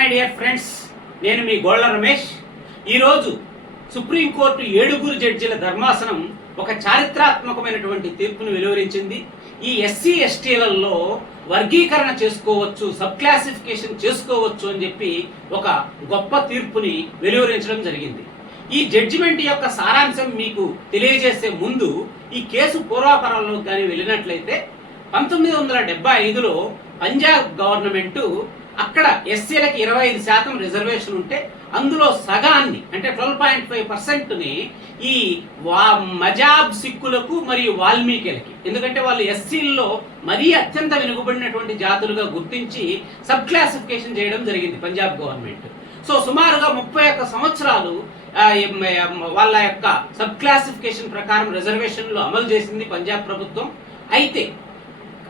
My dear friends, నేను మీ గోళ్ళ రమేష్. ఈరోజు supreme court 7 జడ్జిల ధర్మాసనం ఒక చారిత్రాత్మకమైనటువంటి తీర్పును వెలువరించింది. ఈ ఎస్సీ ఎస్టీలలో వర్గీకరణ చేసుకోవచ్చు, సబ్ క్లాసిఫికేషన్ చేసుకోవచ్చు అని చెప్పి ఒక గొప్ప తీర్పుని వెలువరించడం జరిగింది. ఈ జడ్జిమెంట్ యొక్క సారాంశం మీకు తెలియజేసే ముందు ఈ కేసు పూర్వాపరాల్లో కానీ వెళ్ళినట్లయితే 1975లో పంజాబ్ గవర్నమెంట్ అక్కడ ఎస్సీలకి 25% రిజర్వేషన్ ఉంటే అందులో సగాన్ని అంటే 12.5%ని ఈ మజాబ్ సిక్కులకు మరియు వాల్మీకిలకి, ఎందుకంటే వాళ్ళు ఎస్సీల్లో మరీ అత్యంత వెనుకబడినటువంటి జాతులుగా గుర్తించి సబ్ క్లాసిఫికేషన్ చేయడం జరిగింది పంజాబ్ గవర్నమెంట్. సో సుమారుగా 31 సంవత్సరాలు వాళ్ళ యొక్క సబ్ క్లాసిఫికేషన్ ప్రకారం రిజర్వేషన్లు అమలు చేసింది పంజాబ్ ప్రభుత్వం. అయితే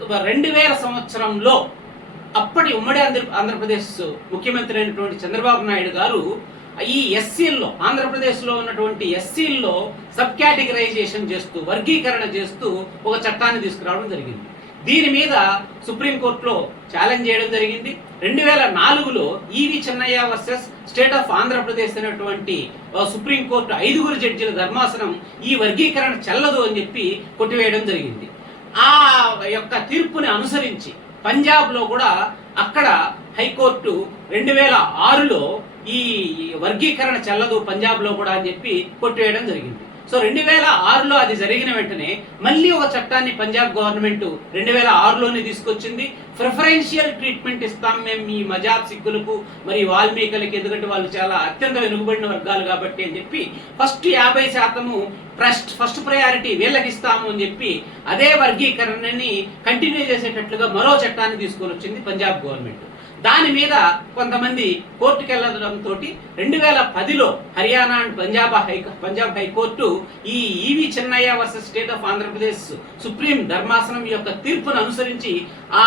2000 సంవత్సరంలో అప్పటి ఉమ్మడి ఆంధ్రప్రదేశ్ ముఖ్యమంత్రి అయినటువంటి చంద్రబాబు నాయుడు గారు ఈ ఎస్సీల్లో, ఆంధ్రప్రదేశ్లో ఉన్నటువంటి ఎస్సీల్లో సబ్ కేటగిరైజేషన్ చేస్తూ, వర్గీకరణ చేస్తూ ఒక చట్టాన్ని తీసుకురావడం జరిగింది. దీని మీద సుప్రీంకోర్టులో ఛాలెంజ్ చేయడం జరిగింది. 2004లో ఈవి Chennaiah versus state of Andhra Pradesh అనేటువంటి సుప్రీంకోర్టు 5 జడ్జిల ధర్మాసనం ఈ వర్గీకరణ చెల్లదు అని చెప్పి కొట్టివేయడం జరిగింది. ఆ యొక్క తీర్పుని అనుసరించి పంజాబ్లో కూడా అక్కడ హైకోర్టు 2006లో ఈ వర్గీకరణ చెల్లదు పంజాబ్లో కూడా అని చెప్పి కొట్టివేయడం జరిగింది. సో 2006లో అది జరిగిన వెంటనే మళ్ళీ ఒక చట్టాన్ని పంజాబ్ గవర్నమెంట్ 2006లోనే తీసుకొచ్చింది. ప్రిఫరెన్షియల్ ట్రీట్మెంట్ ఇస్తాం మేము ఈ మజాబ్ సిక్కులకు మరియు వాల్మీకులకి, ఎందుకంటే వాళ్ళు చాలా అత్యంత వెనుకబడిన వర్గాలు కాబట్టి అని చెప్పి ఫస్ట్ 50% ఫస్ట్ ప్రయారిటీ వీళ్ళకి ఇస్తాము అని చెప్పి అదే వర్గీకరణని కంటిన్యూ చేసేటట్లుగా మరో చట్టాన్ని తీసుకొని వచ్చింది పంజాబ్ గవర్నమెంట్. దాని మీద కొంతమంది కోర్టుకు వెళ్లడంతో 2010లో హర్యానా అండ్ పంజాబ్ హైకోర్టు ఈ ఈవి Chennaiah versus state of Andhra Pradesh supreme ధర్మాసనం యొక్క తీర్పును అనుసరించి ఆ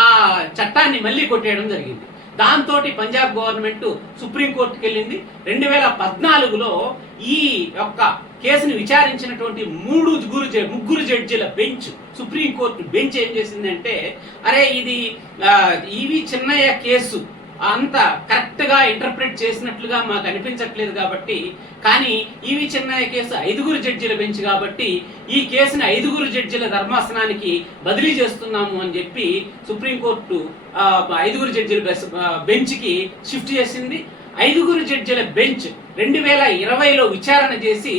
చట్టాన్ని మళ్ళీ కొట్టేయడం జరిగింది. దాంతో పంజాబ్ గవర్నమెంట్ సుప్రీంకోర్టుకు వెళ్ళింది. 2014లో ఈ యొక్క కేసును విచారించినటువంటి 3 జడ్జిల బెంచ్, సుప్రీంకోర్టు బెంచ్ ఏం చేసిందంటే, అరే ఇది ఈవి చెన్నయ్య కేసు అంత కరెక్ట్ గా ఇంటర్ప్రిట్ చేసినట్లుగా మాకు అనిపించట్లేదు కాబట్టి, కానీ ఈవి చెన్నయ్య కేసు 5 జడ్జిల బెంచ్ కాబట్టి ఈ కేసుని 5 జడ్జిల ధర్మాసనానికి బదిలీ చేస్తున్నాము అని చెప్పి సుప్రీంకోర్టు 5 జడ్జిల బెంచ్ కి షిఫ్ట్ చేసింది. 5 జడ్జిల బెంచ్ 2020లో విచారణ చేసి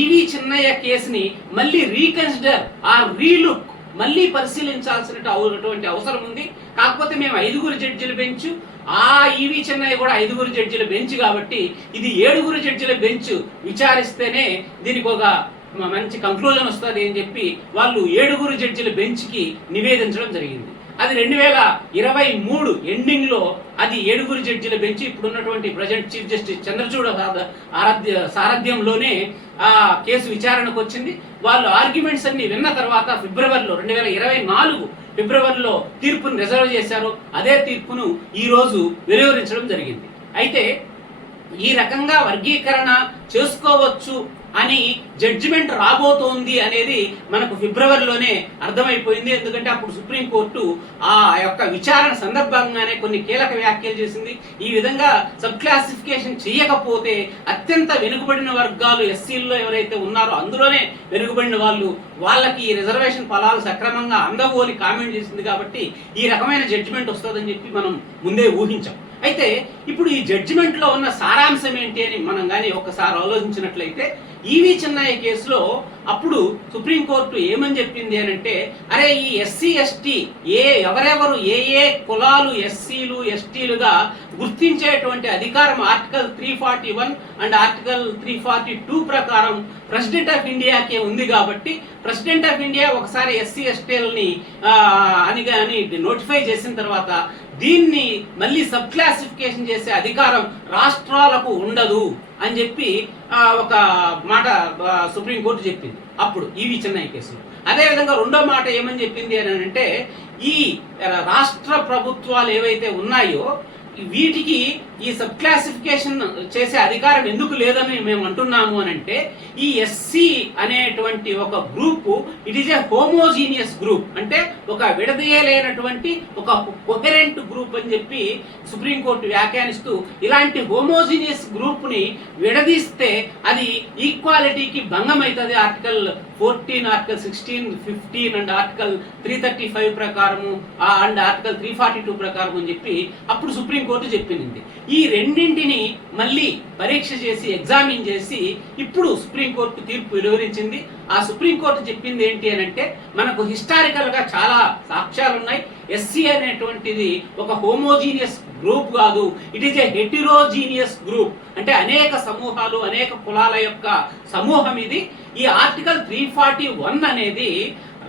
ఈవి చెన్నయ్య కేసుని మళ్ళీ రీకన్సిడర్ రీలుక్ మళ్ళీ పరిశీలించాల్సినటువంటి అవసరం ఉంది. కాకపోతే మేము 5 జడ్జిల బెంచ్, ఈవి చెన్నయ్య కూడా 5 జడ్జిల బెంచ్ కాబట్టి ఇది 7 జడ్జిల బెంచ్ విచారిస్తేనే దీనికి ఒక మంచి కంక్లూజన్ వస్తుంది అని చెప్పి వాళ్ళు 7 జడ్జిల బెంచ్ కి నివేదించడం జరిగింది. అది 2023 ఎండింగ్ లో అది 7 జడ్జిల బెంచ్ ఇప్పుడున్నటువంటి ప్రజెంట్ చీఫ్ జస్టిస్ చంద్రచూడ సారథ్యంలోనే ఆ కేసు విచారణకు వచ్చింది. వాళ్ళు ఆర్గ్యుమెంట్స్ అన్ని విన్న తర్వాత 2024 ఫిబ్రవరిలో తీర్పును రిజర్వ్ చేశారు. అదే తీర్పును ఈ రోజు వెలువరించడం జరిగింది. అయితే ఈ రకంగా వర్గీకరణ చేసుకోవచ్చు అని జడ్జిమెంట్ రాబోతోంది అనేది మనకు ఫిబ్రవరిలోనే అర్థమైపోయింది. ఎందుకంటే అప్పుడు సుప్రీంకోర్టు ఆ యొక్క విచారణ సందర్భంగానే కొన్ని కీలక వ్యాఖ్యలు చేసింది. ఈ విధంగా సబ్ క్లాసిఫికేషన్ చేయకపోతే అత్యంత వెనుకబడిన వర్గాలు ఎస్సీల్లో ఎవరైతే ఉన్నారో అందులోనే వెనుకబడిన వాళ్ళకి ఈ రిజర్వేషన్ ఫలాలు సక్రమంగా అందవు అని కామెంట్ చేసింది. కాబట్టి ఈ రకమైన జడ్జిమెంట్ వస్తుందని చెప్పి మనం ముందే ఊహించాం. అయితే ఇప్పుడు ఈ జడ్జిమెంట్ లో ఉన్న సారాంశం ఏంటి అని మనం కానీ ఒకసారి ఆలోచించినట్లయితే, ఈవి చెన్నయ్య కేసులో అప్పుడు సుప్రీంకోర్టు ఏమని చెప్పింది అని అంటే, అరే ఈ ఎస్సీ ఎస్టీ ఎవరెవరు ఏ కులాలు ఎస్సీలు ఎస్టీలుగా గుర్తించేటువంటి అధికారం ఆర్టికల్ 341 అండ్ ఆర్టికల్ 342 ప్రకారం ప్రెసిడెంట్ ఆఫ్ ఇండియాకే ఉంది కాబట్టి ప్రెసిడెంట్ ఆఫ్ ఇండియా ఒకసారి ఎస్సీ ఎస్టీలని అని నోటిఫై చేసిన తర్వాత దీన్ని మళ్ళీ సబ్ క్లాసిఫికేషన్ చేసే అధికారం రాష్ట్రాలకు ఉండదు అని చెప్పి ఒక మాట సుప్రీంకోర్టు చెప్పింది అప్పుడు ఈవి చెన్నయ్య కేసులో. అదేవిధంగా రెండో మాట ఏమని చెప్పింది అని అంటే, ఈ రాష్ట్ర ప్రభుత్వాలు ఏవైతే ఉన్నాయో వీటికి ఈ సబ్ క్లాసిఫికేషన్ చేసే అధికారం ఎందుకు లేదని మేము అంటున్నాము అని అంటే, ఈ ఎస్సీ అనేటువంటి ఒక group it is a homogeneous group, అంటే ఒక విడదీయలేనటువంటి ఒక కొహెరెంట్ గ్రూప్ అని చెప్పి సుప్రీంకోర్టు వ్యాఖ్యానిస్తూ, ఇలాంటి హోమోజీనియస్ గ్రూప్ ని విడదీస్తే అది ఈక్వాలిటీకి భంగం అవుతుంది. ఆర్టికల్ 14, ఆర్టికల్ 16, 15 అండ్ ఆర్టికల్ 335 ప్రకారము అండ్ ఆర్టికల్ 342 ప్రకారం అని చెప్పి అప్పుడు సుప్రీంకోర్టు చెప్పింది. ఈ రెండింటిని మళ్ళీ పరీక్ష చేసి ఎగ్జామిన్ చేసి ఇప్పుడు సుప్రీంకోర్టు తీర్పు వెలువరించింది. ఆ సుప్రీంకోర్టు చెప్పింది ఏంటి అని అంటే, మనకు హిస్టారికల్ గా చాలా సాక్ష్యాలు ఉన్నాయి. ఎస్సీ అనేటువంటిది ఒక హోమోజీనియస్ గ్రూప్ కాదు, it is a heterogeneous group, అంటే అనేక సమూహాలు అనేక కులాల యొక్క సమూహం ఇది. ఈ ఆర్టికల్ 341 అనేది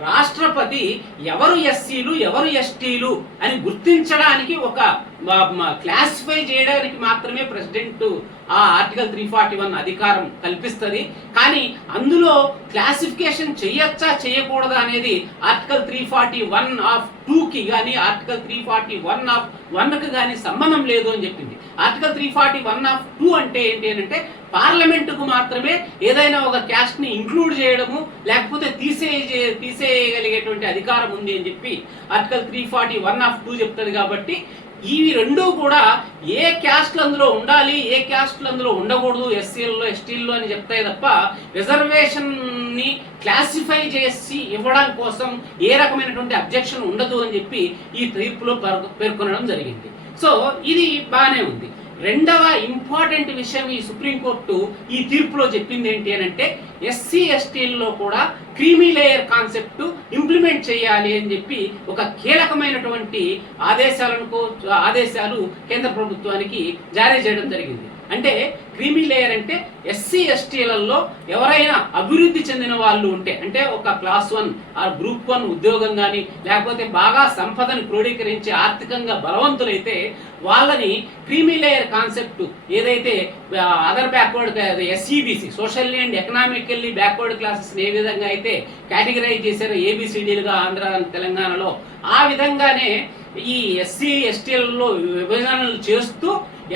రాష్ట్రపతి ఎవరు ఎస్సీలు ఎవరు ఎస్టీలు అని గుర్తించడానికి ఒక క్లాసిఫై చేయడానికి మాత్రమే ప్రెసిడెంట్ ఆ ఆర్టికల్ 341 అధికారం కల్పిస్తుంది. కానీ అందులో క్లాసిఫికేషన్ చేయొచ్చా చేయకూడదా అనేది ఆర్టికల్ 341 ఆఫ్ 2కి కానీ ఆర్టికల్ 341 ఆఫ్ 1కి కానీ సంబంధం లేదు అని చెప్పింది. ఆర్టికల్ 341 ఆఫ్ 2 అంటే ఏంటి అని అంటే, పార్లమెంటుకు మాత్రమే ఏదైనా ఒక క్యాస్ట్ ని ఇంక్లూడ్ చేయడము లేకపోతే తీసేయగలిగేటువంటి అధికారం ఉంది అని చెప్పి ఆర్టికల్ 341 ఆఫ్ 2 చెప్తుంది. కాబట్టి ఇవి రెండు కూడా ఏ క్యాస్ట్లు అందులో ఉండాలి ఏ క్యాస్ట్లు అందులో ఉండకూడదు, ఎస్సీల్లో ఎస్టీల్లో అని చెప్తాయి తప్ప రిజర్వేషన్ ని క్లాసిఫై చేసి ఇవ్వడం కోసం ఏ రకమైనటువంటి అబ్జెక్షన్ ఉండదు అని చెప్పి ఈ తీర్పులో పేర్కొనడం జరిగింది. సో ఇది బాగానే ఉంది. రెండవ ఇంపార్టెంట్ విషయం ఈ సుప్రీంకోర్టు ఈ తీర్పులో చెప్పింది ఏంటి అని అంటే, ఎస్సీ ఎస్టీల్లో కూడా క్రీమీ లేయర్ కాన్సెప్ట్ ఇంప్లిమెంట్ చేయాలి అని చెప్పి ఒక కీలకమైనటువంటి ఆదేశాలు కేంద్ర ప్రభుత్వానికి జారీ చేయడం జరిగింది. అంటే క్రీమీ లేయర్ అంటే ఎస్సీ ఎస్టీలలో ఎవరైనా అభివృద్ధి చెందిన వాళ్ళు ఉంటే, అంటే ఒక క్లాస్ 1 ఆర్ గ్రూప్ 1 ఉద్యోగం కానీ లేకపోతే బాగా సంపదను క్రోడీకరించి ఆర్థికంగా బలవంతులైతే వాళ్ళని క్రీమీ లేయర్ కాన్సెప్ట్ ఏదైతే other backward SEBC socially and economically backward classes ఏ విధంగా అయితే కేటగిరైజ్ చేశారో ఏబిసిడీలుగా ఆంధ్ర తెలంగాణలో, ఆ విధంగానే ఈ ఎస్సీ ఎస్టీలలో విభజనలు చేస్తూ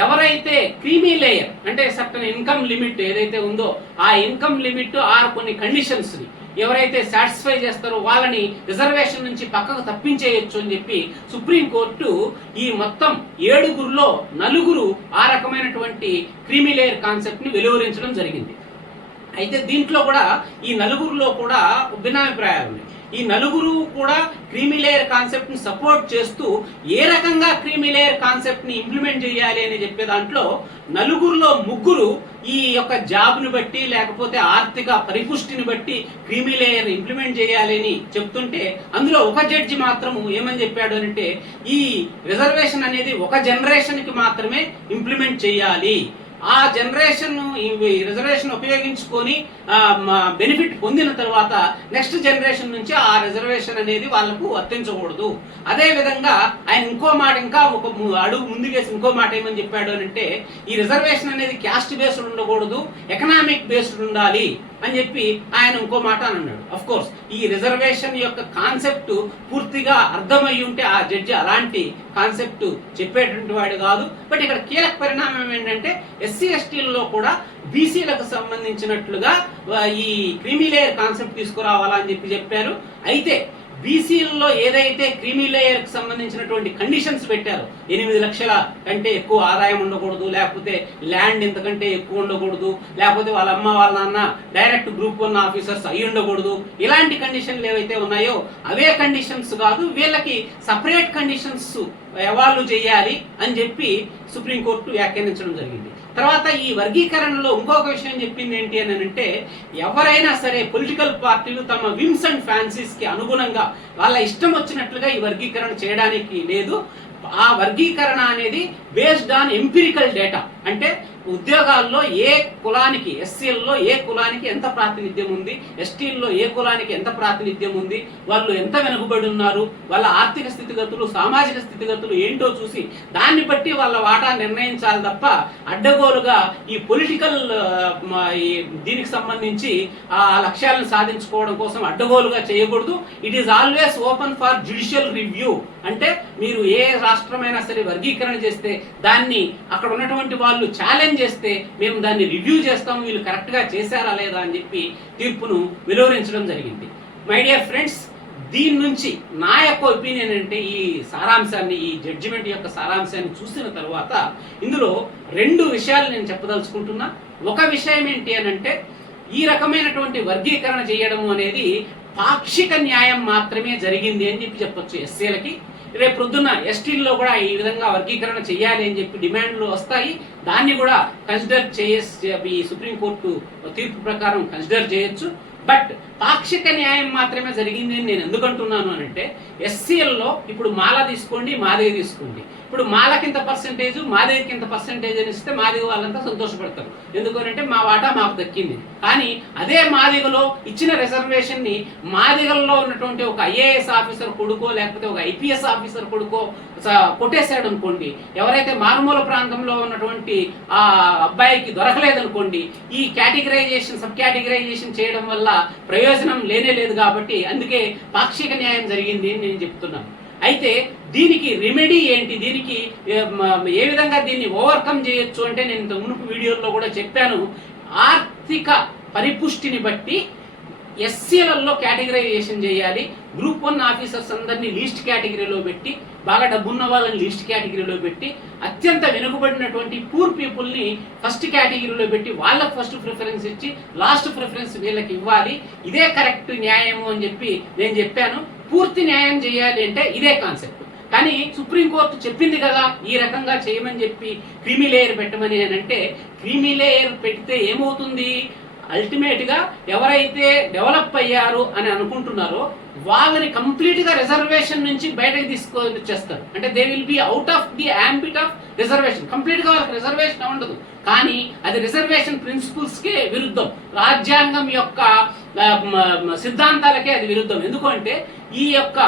ఎవరైతే క్రీమీ లేయర్ అంటే సర్టన్ ఇన్కమ్ లిమిట్ ఏదైతే ఉందో ఆ ఇన్కమ్ లిమిట్ కొన్ని కండిషన్స్ ని ఎవరైతే సాటిస్ఫై చేస్తారో వాళ్ళని రిజర్వేషన్ నుంచి పక్కకు తప్పించేయచ్చు అని చెప్పి సుప్రీంకోర్టు ఈ మొత్తం 7గురిలో 4 ఆ రకమైనటువంటి క్రీమీ లేయర్ కాన్సెప్ట్ ని వెలువరించడం జరిగింది. అయితే దీంట్లో కూడా ఈ 4గురిలో కూడా భిన్నాభిప్రాయాలు ఉన్నాయి. ఈ 4 కూడా క్రీమీ లేయర్ కాన్సెప్ట్ ని సపోర్ట్ చేస్తూ ఏ రకంగా క్రీమీ లేయర్ కాన్సెప్ట్ ని ఇంప్లిమెంట్ చేయాలి అని చెప్పే దాంట్లో 4గురిలో 3 ఈ యొక్క జాబ్ ని బట్టి లేకపోతే ఆర్థిక పరిపుష్టిని బట్టి క్రీమీ లేయర్ ఇంప్లిమెంట్ చేయాలి అని చెప్తుంటే, అందులో ఒక జడ్జి మాత్రము ఏమని చెప్పాడు అంటే, ఈ రిజర్వేషన్ అనేది ఒక జనరేషన్ కి మాత్రమే ఇంప్లిమెంట్ చేయాలి, ఆ జనరేషన్ రిజర్వేషన్ ఉపయోగించుకొని బెనిఫిట్ పొందిన తర్వాత నెక్స్ట్ జనరేషన్ నుంచి ఆ రిజర్వేషన్ అనేది వాళ్ళకు వర్తించకూడదు. అదే విధంగా ఆయన ఇంకో మాట, ఇంకా ఒక అడుగు ముందుకేసి ఇంకో మాట ఏమని చెప్పాడు అని అంటే, ఈ రిజర్వేషన్ అనేది క్యాస్ట్ బేస్డ్ ఉండకూడదు, ఎకనామిక్ బేస్డ్ ఉండాలి అని చెప్పి ఆయన ఇంకో మాట అని అన్నాడు. అఫ్ కోర్స్ ఈ రిజర్వేషన్ యొక్క కాన్సెప్ట్ పూర్తిగా అర్థమై ఉంటే ఆ జడ్జి అలాంటి కాన్సెప్ట్ చెప్పేటువంటి వాడు కాదు. బట్ ఇక్కడ కీలక పరిణామం ఏంటంటే, ఎస్సీ ఎస్టీలలో కూడా బీసీలకు సంబంధించినట్లుగా ఈ క్రీమీ లేయర్ కాన్సెప్ట్ తీసుకురావాలా అని చెప్పారు. అయితే బీసీలలో ఏదైతే క్రీమీ లేయర్ కి సంబంధించినటువంటి కండిషన్స్ పెట్టారో, 8 లక్షల కంటే ఎక్కువ ఆదాయం ఉండకూడదు, లేకపోతే ల్యాండ్ ఇంతకంటే ఎక్కువ ఉండకూడదు, లేకపోతే వాళ్ళ అమ్మ వాళ్ళ నాన్న డైరెక్ట్ గ్రూప్ 1 ఆఫీసర్స్ అయి ఉండకూడదు, ఇలాంటి కండిషన్లు ఏవైతే ఉన్నాయో అవే కండిషన్స్ కాదు, వీళ్ళకి సపరేట్ కండిషన్స్ ఎవాల్వ్ చేయాలి అని చెప్పి సుప్రీంకోర్టు వ్యాఖ్యానించడం జరిగింది. తర్వాత ఈ వర్గీకరణలో ఇంకొక విషయం చెప్పింది ఏంటి అని అంటే, ఎవరైనా సరే పొలిటికల్ పార్టీలు తమ విమ్స్ అండ్ ఫ్యాన్సీస్ కి అనుగుణంగా వాళ్ళ ఇష్టం వచ్చినట్లుగా ఈ వర్గీకరణ చేయడానికి లేదు. ఆ వర్గీకరణ అనేది బేస్డ్ ఆన్ ఎంపిరికల్ డేటా, అంటే ఉద్యోగాల్లో ఏ కులానికి, ఎస్సీల్లో ఏ కులానికి ఎంత ప్రాతినిధ్యం ఉంది, ఎస్టీల్లో ఏ కులానికి ఎంత ప్రాతినిధ్యం ఉంది, వాళ్ళు ఎంత వెనుకబడి ఉన్నారు, వాళ్ళ ఆర్థిక స్థితిగతులు సామాజిక స్థితిగతులు ఏంటో చూసి దాన్ని బట్టి వాళ్ళ వాటా నిర్ణయించాలి తప్ప అడ్డగోలుగా ఈ పొలిటికల్ దీనికి సంబంధించి ఆ లక్ష్యాలను సాధించుకోవడం కోసం అడ్డగోలుగా చేయకూడదు. It is always open for judicial review. అంటే మీరు ఏ రాష్ట్రమైనా సరే వర్గీకరణ చేస్తే దాన్ని అక్కడ ఉన్నటువంటి వాళ్ళు ఛాలెంజ్ చేస్తే మేము దాన్ని రివ్యూ చేస్తాము, వీళ్ళు కరెక్ట్గా చేశారా లేదా అని చెప్పి తీర్పును వెలువరించడం జరిగింది. మై డియర్ ఫ్రెండ్స్, దీని నుంచి నా యొక్క ఒపీనియన్ అంటే ఈ సారాంశాన్ని, ఈ జడ్జిమెంట్ యొక్క సారాంశాన్ని చూసిన తర్వాత ఇందులో 2 విషయాలు నేను చెప్పదలుచుకుంటున్నా. ఒక విషయం ఏంటి అని అంటే, ఈ రకమైనటువంటి వర్గీకరణ చేయడం అనేది పాక్షిక న్యాయం మాత్రమే జరిగింది అని చెప్పొచ్చు ఎస్సీలకి. రేపు పొద్దున్న ఎస్టీల్లో కూడా ఈ విధంగా వర్గీకరణ చేయాలి అని చెప్పి డిమాండ్లు వస్తాయి. దాన్ని కూడా కన్సిడర్ ఈ సుప్రీంకోర్టు తీర్పు ప్రకారం కన్సిడర్ చేయొచ్చు. బట్ పాక్షిక న్యాయం మాత్రమే జరిగింది అని నేను ఎందుకంటున్నాను అంటే, ఎస్సీఎల్లో ఇప్పుడు మాల తీసుకోండి, మాదిగ తీసుకోండి. ఇప్పుడు మాలకింత పర్సెంటేజ్, మాదిగకింత పర్సెంటేజ్ అని ఇస్తే మాదిగ వాళ్ళంతా సంతోషపడతారు. ఎందుకంటే మా వాటా మాకు దక్కింది. కానీ అదే మాదిగలో ఇచ్చిన రిజర్వేషన్ని మాదిగల్లో ఉన్నటువంటి ఒక ఐఏఎస్ ఆఫీసర్ కొడుకో లేకపోతే ఒక ఐపీఎస్ ఆఫీసర్ కొడుకో కొట్టేశాడు అనుకోండి, ఎవరైతే మారుమూల ప్రాంతంలో ఉన్నటువంటి ఆ అబ్బాయికి దొరకలేదనుకోండి, ఈ కేటగిరైజేషన్ సబ్ కేటగిరైజేషన్ చేయడం వల్ల ప్రయోజనం లేనే లేదు. కాబట్టి అందుకే పాక్షిక న్యాయం జరిగింది అని నేను చెప్తున్నాను. అయితే దీనికి రెమెడీ ఏంటి, దీనికి ఏ విధంగా దీన్ని ఓవర్కమ్ చేయొచ్చు అంటే, నేను ఇంత మునుపు వీడియోలో కూడా చెప్పాను. ఆర్థిక పరిపుష్టిని బట్టి ఎస్సీలలో కేటగిరైజేషన్ చేయాలి. గ్రూప్ 1 ఆఫీసర్స్ అందరినీ లీస్ట్ కేటగిరీలో పెట్టి, బాగా డబ్బున్న వాళ్ళని లీస్ట్ కేటగిరీలో పెట్టి, అత్యంత వెనుకబడినటువంటి పూర్ పీపుల్ని ఫస్ట్ కేటగిరీలో పెట్టి వాళ్ళకి ఫస్ట్ ప్రిఫరెన్స్ ఇచ్చి లాస్ట్ ప్రిఫరెన్స్ వీళ్ళకి ఇవ్వాలి. ఇదే కరెక్ట్ న్యాయము అని చెప్పి నేను చెప్పాను. పూర్తి న్యాయం చేయాలి అంటే ఇదే కాన్సెప్ట్. కానీ సుప్రీంకోర్టు చెప్పింది కదా ఈ రకంగా చేయమని చెప్పి క్రీమీ లేయర్ పెట్టమని అని అంటే, క్రీమీ లేయర్ పెడితే ఏమవుతుంది? అల్టిమేట్గా ఎవరైతే డెవలప్ అయ్యారు అని అనుకుంటున్నారో వాళ్ళని కంప్లీట్గా రిజర్వేషన్ నుంచి బయటకు తీసుకొచ్చేస్తారు. అంటే they will be out of the ambit of reservation. కంప్లీట్గా వాళ్ళకి రిజర్వేషన్ ఉండదు. కానీ అది రిజర్వేషన్ ప్రిన్సిపల్స్కే విరుద్ధం, రాజ్యాంగం యొక్క సిద్ధాంతాలకే అది విరుద్ధం. ఎందుకంటే ఈ యొక్క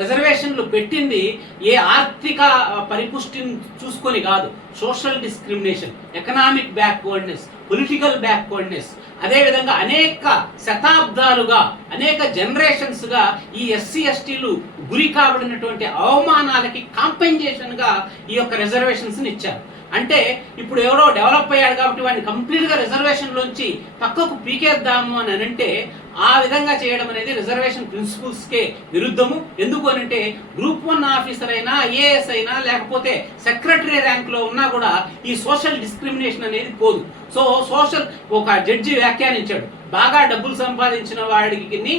రిజర్వేషన్లు పెట్టింది ఏ ఆర్థిక పరిపుష్టిని చూసుకొని కాదు. Social discrimination, economic backwardness, political backwardness, అదేవిధంగా అనేక శతాబ్దాలుగా అనేక జనరేషన్స్గా ఈ ఎస్సీ ఎస్టీలు గురి కాబడినటువంటి అవమానాలకి కాంపెన్సేషన్గా ఈ యొక్క రిజర్వేషన్స్ని ఇచ్చారు. అంటే ఇప్పుడు ఎవరో డెవలప్ అయ్యాడు కాబట్టి వాడిని కంప్లీట్గా రిజర్వేషన్లోంచి పక్కకు పీకేద్దాము అని అంటే, ఆ విధంగా చేయడం అనేది రిజర్వేషన్ ప్రిన్సిపల్స్కే విరుద్ధము. ఎందుకు అని అంటే, గ్రూప్ 1 ఆఫీసర్ అయినా, ఐఏఎస్ అయినా, లేకపోతే సెక్రటరీ ర్యాంక్లో ఉన్నా కూడా ఈ సోషల్ డిస్క్రిమినేషన్ అనేది పోదు. సో ఒక జడ్జి వ్యాఖ్యానించాడు, బాగా డబ్బులు సంపాదించిన వాడికి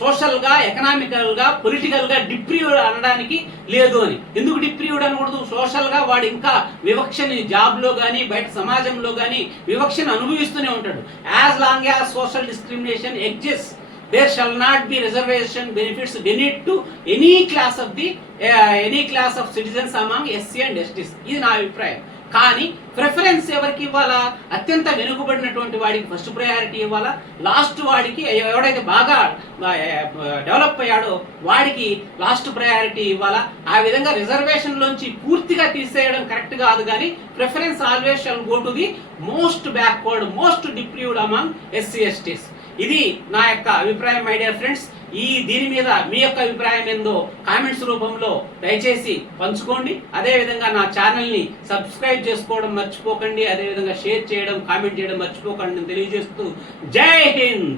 సోషల్గా, ఎకనామికల్గా, పొలిటికల్గా డిప్రీవ్డ్ అనడానికి లేదు అని. ఎందుకు డిప్రీవ్డ్ అనకూడదు? సోషల్గా వాడు ఇంకా వివక్షని జాబ్లో కానీ బయట సమాజంలో కానీ వివక్షను అనుభవిస్తూనే ఉంటాడు. As long as social discrimination exists, there shall not be reservation benefits denied to any class of citizens among SC and STs. ఇది నా అభిప్రాయం. కానీ ప్రిఫరెన్స్ ఎవరికి ఇవ్వాలా? అత్యంత వెనుకబడినటువంటి వాడికి ఫస్ట్ ప్రయారిటీ ఇవ్వాలా, లాస్ట్ వాడికి ఎవడైతే బాగా డెవలప్ అయ్యాడో వాడికి లాస్ట్ ప్రయారిటీ ఇవ్వాలా. ఆ విధంగా రిజర్వేషన్లోంచి పూర్తిగా తీసేయడం కరెక్ట్ కాదు. కానీ preference always shall go to the most backward, most deprived among SC STs. ఇది నా యొక్క అభిప్రాయం మై డియర్ ఫ్రెండ్స్. దీని మీద మీ యొక్క అభిప్రాయం ఏందో కామెంట్స్ రూపంలో దయచేసి పంచుకోండి. అదేవిధంగా నా ఛానల్ని సబ్స్క్రైబ్ చేసుకోవడం మర్చిపోకండి. అదేవిధంగా షేర్ చేయడం, కామెంట్ చేయడం మర్చిపోకండి తెలియజేస్తూ జై హింద్.